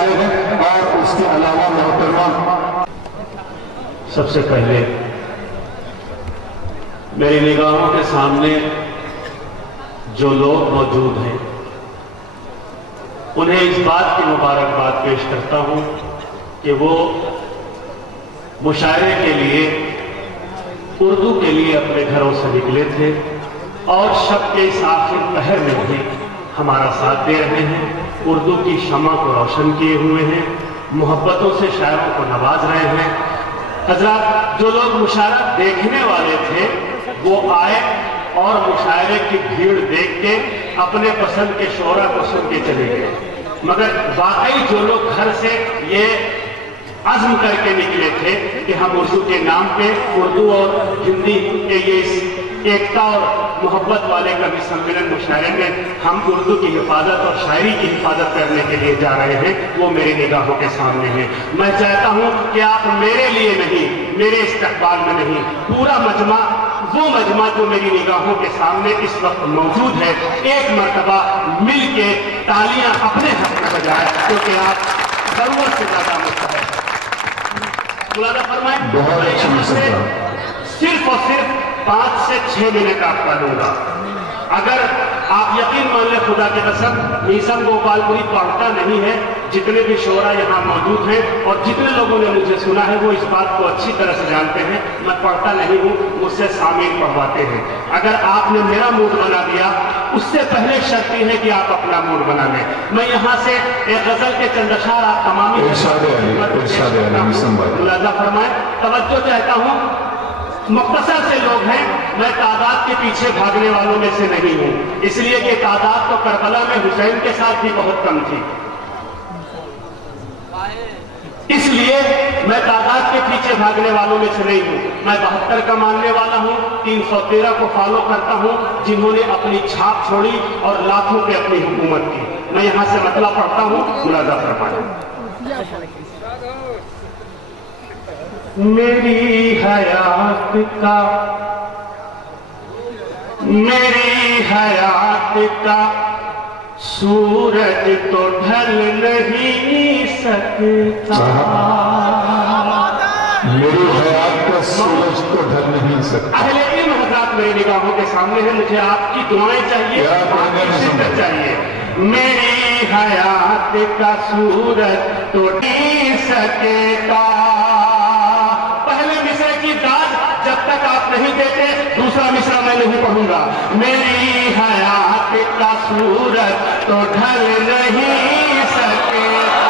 आए हैं। और उसके अलावा मोहतरमा, सबसे पहले मेरी निगाहों के सामने जो लोग मौजूद हैं उन्हें इस बात की मुबारकबाद पेश करता हूं कि वो मुशायरे के लिए, उर्दू के लिए अपने घरों से निकले थे और शब के इस आखिर पहर में भी हमारा साथ दे रहे हैं। उर्दू की शमा को रोशन किए हुए हैं, मोहब्बतों से शायरों को नवाज रहे हैं। हजरात, जो लोग मुशायरा देखने वाले थे वो आए और मुशायरे की भीड़ देख के अपने पसंद के शोरा को सुन के चले गए, मगर वाकई जो लोग घर से ये अज़्म करके निकले थे कि हम उर्दू के नाम पे, उर्दू और हिंदी के ये एकता और मोहब्बत वाले कवि सम्मेलन मुशायरे में हम उर्दू की हिफाजत और शायरी की हिफाजत करने के लिए जा रहे हैं, वो मेरी निगाहों के सामने है। मैं चाहता हूं कि आप मेरे लिए नहीं, मेरे इस्तकबाल में नहीं, पूरा मजमा, वो मजमा जो मेरी निगाहों के सामने इस वक्त मौजूद है, एक मरतबा मिल के तालियां अपने हक में बजाए, क्योंकि आप जरूरत से ज्यादा मुस्तहक हैं। मुलाज़ा फरमाएं, सिर्फ और सिर्फ 5 से 6 मिनट आपका लूंगा। अगर आप यकीन मान लें, खुदा की कसम, मीसम गोपालपुरी पढ़ता नहीं है। जितने भी शोरा यहाँ मौजूद हैं और जितने लोगों ने मुझे सुना है वो इस बात को अच्छी तरह से जानते हैं, मैं पढ़ता नहीं हूँ, मुझसे सामीन पढ़वाते हैं। अगर आपने मेरा मूड बना दिया, उससे पहले शर्त है कि आप अपना मूड बना लें। मैं यहाँ से एक गजल के चंद अशार आप तमामी मुलाज़ा फरमाएं, तवज्जो चाहता हूँ। मुख्तसर से लोग हैं, मैं तादाद के पीछे भागने वालों में से नहीं हूं, इसलिए कि तादाद तो करबला में हुसैन के साथ भी बहुत कम थी, इसलिए मैं तादाद के पीछे भागने वालों में से नहीं हूं। मैं 72 का मानने वाला हूं, 313 को फॉलो करता हूं, जिन्होंने अपनी छाप छोड़ी और लाखों पे अपनी हुकूमत की। मैं यहां से मतला पढ़ता हूं, मुलाज़ा फरमाएं। मेरी हयात का सूरज तो ढल नहीं सकता। मेरी हयात का सूरज तो ढल नहीं सकता। अहले इल्म हज़रात मेरी निगाहों के सामने है, मुझे आपकी दुआएं चाहिए, आपकी शिद्दत चाहिए। मेरी हयात का सूरज तो नहीं सकेगा। जब तक आप नहीं देते दूसरा मिसरा मैं नहीं पढ़ूंगा। मेरी हयात का सूरज तो ढल नहीं सकेगा।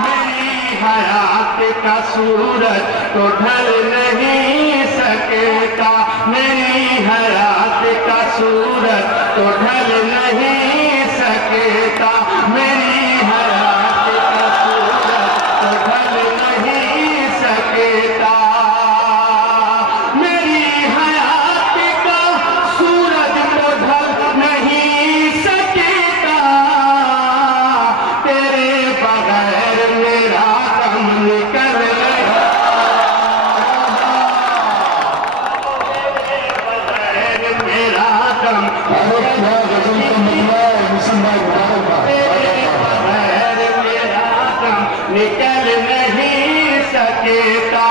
मेरी हयात का सूरज तो ढल नहीं सकेगा। मेरी हयात का सूरज तो ढल नहीं सकेगा। मेरी हयात का सूरज तो ढल नहीं सकेगा। निकल नहीं सकेगा,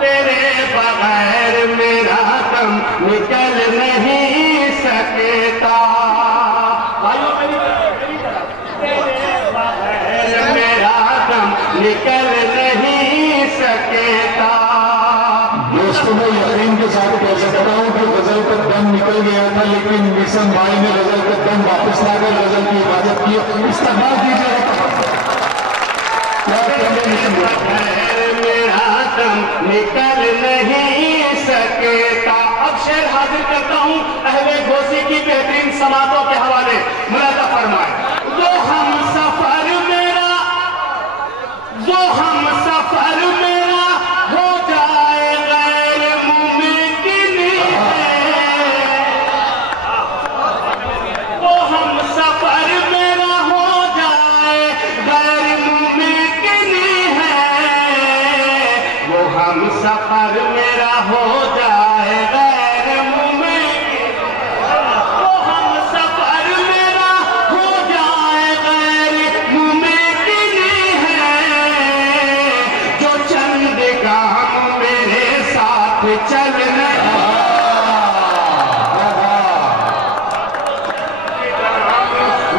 तेरे बगैर मेरा दम निकल नहीं सकेगा। भाइयों तेरे बगैर मेरा दम निकल नहीं सकेगा। दोस्तों, मैं यकीन के साथ कह सकता हूँ कि गजल का दम निकल गया था, लेकिन मिशन भाई ने गजल का दम वापस लाकर गजल की इबादत की। इस्तेमाल कीजिए। मेरा दम निकल नहीं सकेगा। अब शेर हाजिर करता हूँ अहले घोसी की बेहतरीन समातों के हवाले। मुलाज़ा फरमाए, वो हम सफर मेरा हो जाए गैर मुमकिन है। वो हम सफर मेरा हो जाए गैर मुमकिन है। वो हम सफर मेरा हो जाए गैर मुमकिन। वो हम सफर मेरा हो जाए चल नहीं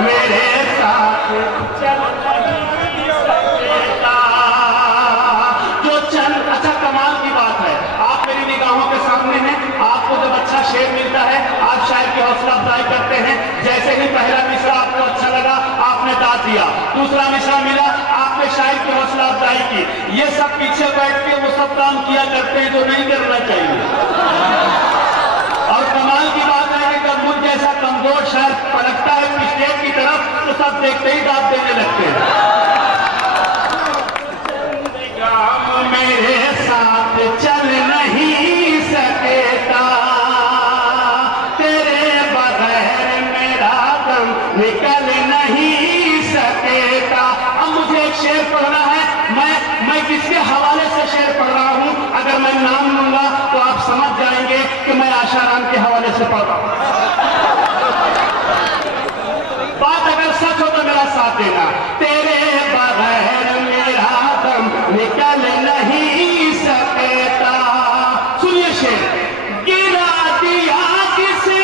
मेरे साथ चल नहीं सकता जो चल। अच्छा, कमाल की बात है, आप मेरी निगाहों के सामने हैं। आपको जब अच्छा शेर मिलता है आप शायर की हौसला अफजाई करते हैं। जैसे ही पहला मिसरा आपको अच्छा लगा आपने दाद दिया, दूसरा मिसरा मिला आपने शायर की हौसला अफजाई की। ये सब पीछे बैठ के वो सब काम किया करते हैं जो नहीं करना चाहिए। और कमाल की बात है कि जब मुझ जैसा कमजोर शायर पलटता है स्टेज की तरफ तो सब देखते ही दाद देने लगते हैं। मेरे साथ चल नहीं सकता तेरे बगैर मेरा दम निकल नहीं सकता। अब मुझे एक शेर पढ़ना है। मैं किसके हवाले से शेर पढ़ रहा हूं? अगर मैं नाम लूंगा तो आप समझ जाएंगे कि मैं आशाराम के हवाले से पढ़ रहा हूं। बात अगर सच हो तो मेरा साथ देना। तेरे बगैर मेरा दम निकल नहीं सकता। सुनिए शेर। गिरा दिया किसे,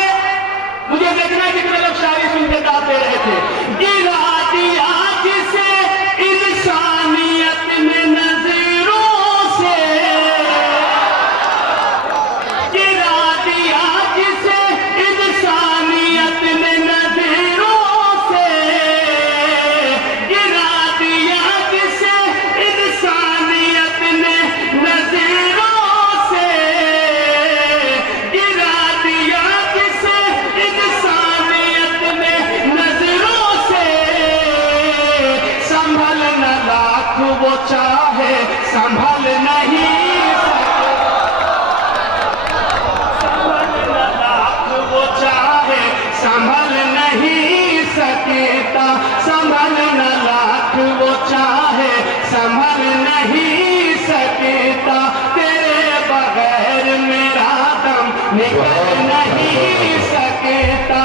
मुझे देखना है कितने लोग शायरी सुन के दाद दे रहे थे। गिरा दिया किसे इंसानियत में नजरों से, गिरा दिया किसे इंसानियत में नजरों से, गिरा दिया किसे इंसानियत में नजरों से, गिरा दिया किसे इंसानियत में नजरों से। संभल न लाख वो चाहे संभल नहीं संभल न लाख वो चाहे संभल नहीं सकता। संभल न लाख वो चाहे संभल नहीं सकता। तेरे बगैर मेरा दम निकल नहीं सकता।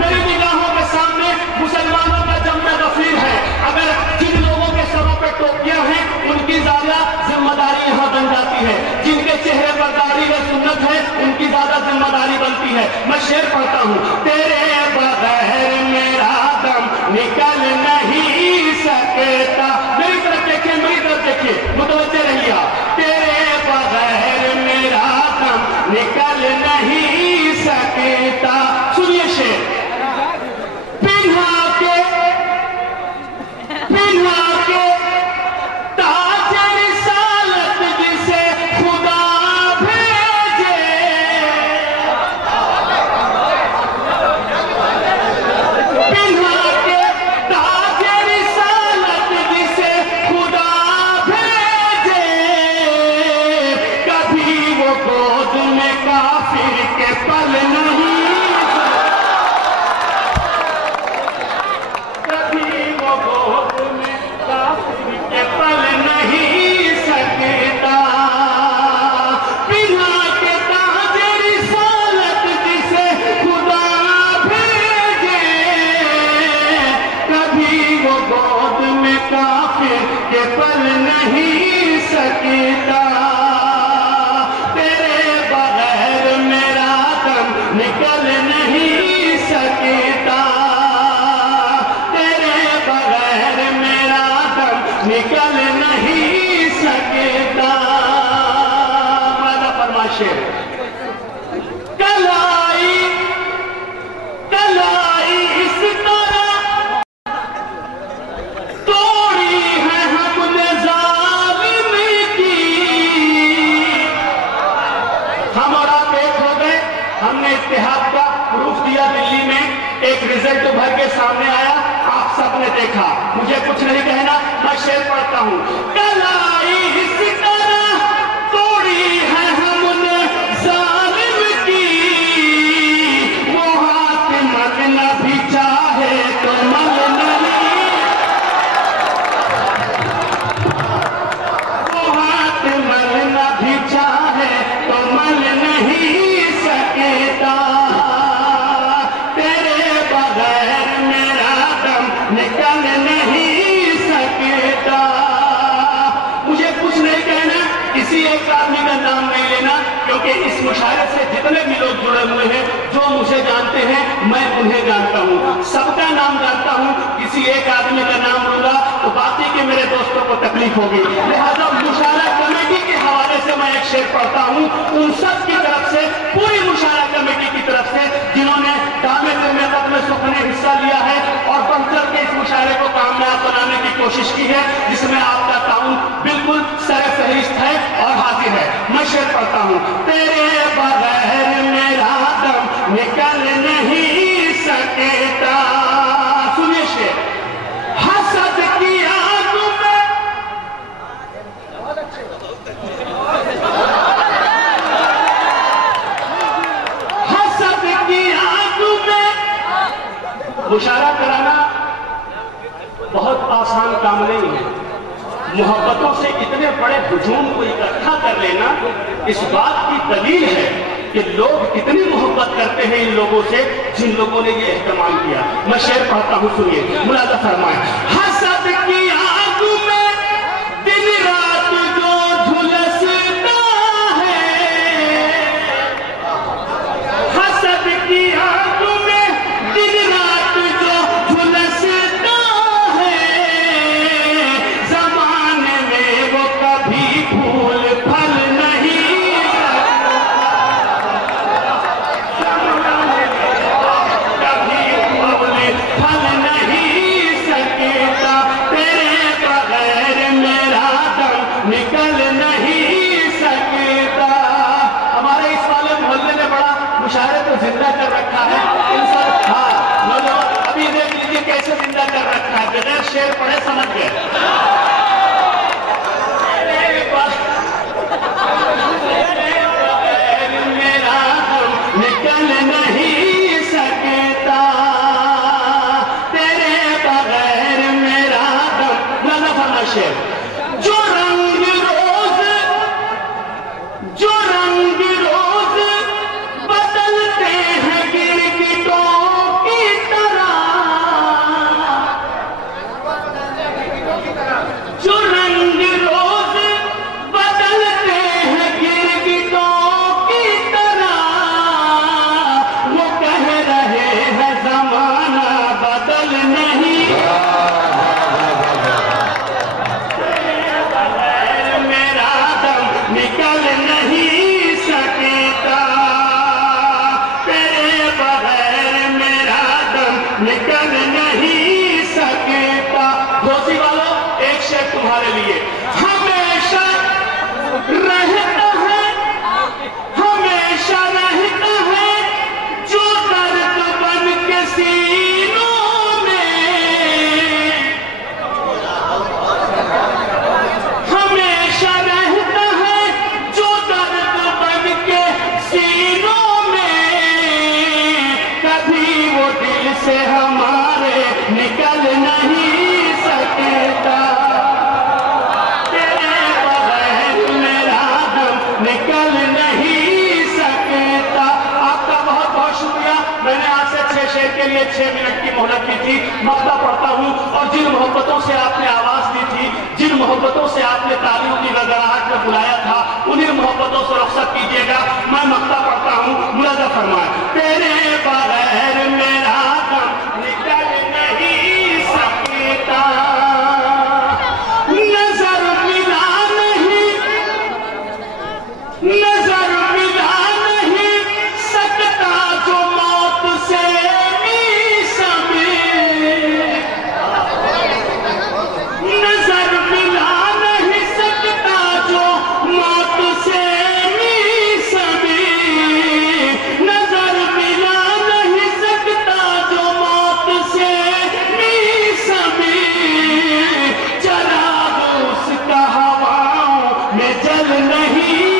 मेरी निगाहों के सामने मुसलमानों का जम्मे गफीर है। अगर जिन लोगों के सरों पे टोपियां हैं उनकी ज्यादा जिम्मेदारी यहाँ बन जाती है। जिनके चेहरे पर दाढ़ी व सुन्नत है उनकी ज्यादा जिम्मेदारी बनती है। मैं शेर पढ़ता हूँ। तेरे बगैर मेरा दम निकल नहीं सकता। मेरी तरफ देखिए, मेरी तरफ देखिए, मुतवज्जे रहिए। तेरे बगैर मेरा दम निकल नहीं सकता। सुनिए शेर। पिन्हा के ताज रिसालत जिसे खुदा भेजे, पिन्हा के ताज रिसालत जिसे खुदा भेजे। कभी वो गोद में काफिर के पल नहीं, कभी वो गोद में काफिर के पल नहीं सकता। पिन्हा के ताज रिसालत जिसे खुदा भेजे, कभी वो गोद में काफिर के पल नहीं सकता। तेरे बगैर मेरा दम निकल नहीं सकता। तेरे बगैर मेरा दम निकल नहीं सकता। माना फरमाशे। कलाई कलाई इस तरह तोड़ी है हमने जालिम की। हम और आप एक हो गए। हमने इत्तेहाद का प्रूफ दिया दिल्ली में। एक रिजल्ट उभर के सामने आया, आप सबने देखा। मुझे कुछ नहीं कहना, मैं शेर पढ़ता हूं। कलाई इस तरह तोड़ी है हमने जालिम की, वो हाथ मलना भी चाहे तो मल नहीं, वो हाथ मलना भी चाहे तो मल नहीं सकता। तेरे बगैर मेरा दम निकल नहीं सकता। मुझे कुछ नहीं कहना, किसी एक आदमी का नाम नहीं लेना कि क्योंकि इस मुशायरे से जितने भी लोग जुड़े हुए हैं, जो मुझे जानते हैं, मैं उन्हें जानता हूँ, सबका नाम जानता हूँ। किसी एक आदमी का नाम लूंगा तो बाकी के मेरे दोस्तों को तकलीफ होगी। लिहाजा मुशायरा कमेटी के हवाले से मैं एक शेर पढ़ता हूँ उन सब की तरफ से, पूरी मुशायरा कमेटी की तरफ से, जिन्होंने दामे मेहनत में सुख ने हिस्सा लिया है और बढ़ चढ़ के इस मुशायरे को कामयाब बनाने की कोशिश की है, जिसमें आपका ताउन बिल्कुल सरफहरिस्त है और हाजिर है। मैं शेर पढ़ता हूँ। तेरे बगैर मेरा दम निकल नहीं सकता। सुनिए शेर। हसद की आग में, हसद की आग में मुशायरा कराना बहुत आसान काम नहीं है। मोहब्बतों से इतने बड़े हुजूम को इकट्ठा कर लेना इस बात की दलील है कि लोग इतनी मोहब्बत करते हैं इन लोगों से जिन लोगों ने ये इस्तेमाल किया। मैं शेर पढ़ता हूं, सुनिए, मुलाजा फरमाएं। हसद की आग में दिन रात जो झुलसता है, हसद की आग में दिन रात जो झुलसता है, जमाने में वो कभी फूल फल नहीं, कभी फूल फल नहीं सकता। तेरे बगैर मेरा दम निकल नहीं सकता। हमारे इस वाले मोहल्ले ने बड़ा मुशायरे को जिंदा कर रखा है। इंसान, हाँ नौजवान, अभी देख लीजिए कैसे जिंदा कर रखा है, बगैर शेर पढ़े समझ गए। निकल नहीं सकता, तेरे बगैर मेरा दम। नाना फरमा शेर। जो रंग रोज, जो रंग रोज बदलते हैं गिरगिटों की तरह, जो रंग रोज बदलते हैं गिरगिटों की तरह, वो कह रहे हैं जमाना बदल नहीं। बगैर मेरा दम निकल नहीं सकता, तेरे बगैर मेरा दम निकल नहीं सकता। दोषी वालों, एक शेर तुम्हारे लिए। हमेशा रहता है, हमेशा रहता है जो दर्द बन के सीनों में, हमेशा रहता है जो दर्द बन के सीनों में, कभी वो दिल से हमारे निकल नहीं सकता। तेरे बगैर मेरा दम निकल नहीं सकता। आपका बहुत बहुत शुक्रिया। मैंने आज से 6 शेर के लिए 6 मिनट की मोहलत की थी। मक्ता पढ़ता हूँ और जिन मोहब्बतों से आपने आवाज दी थी, जिन मोहब्बतों से आपने तालियों की गड़गड़ाहट में बुलाया था, उन्हीं मोहब्बतों से रुखसत कीजिएगा। मैं मक्ता पढ़ता हूँ, मुलाजा फरमाए। तेरे बगैर मेरा दम निकल नहीं सकता, नजर मिला नहीं, नजर मिला नहीं सकता जो मौत से नजर मिला नहीं सकता जो मौत से नजर मिला नहीं सकता जो मौत से चराग उसका हवाओं में जल नहीं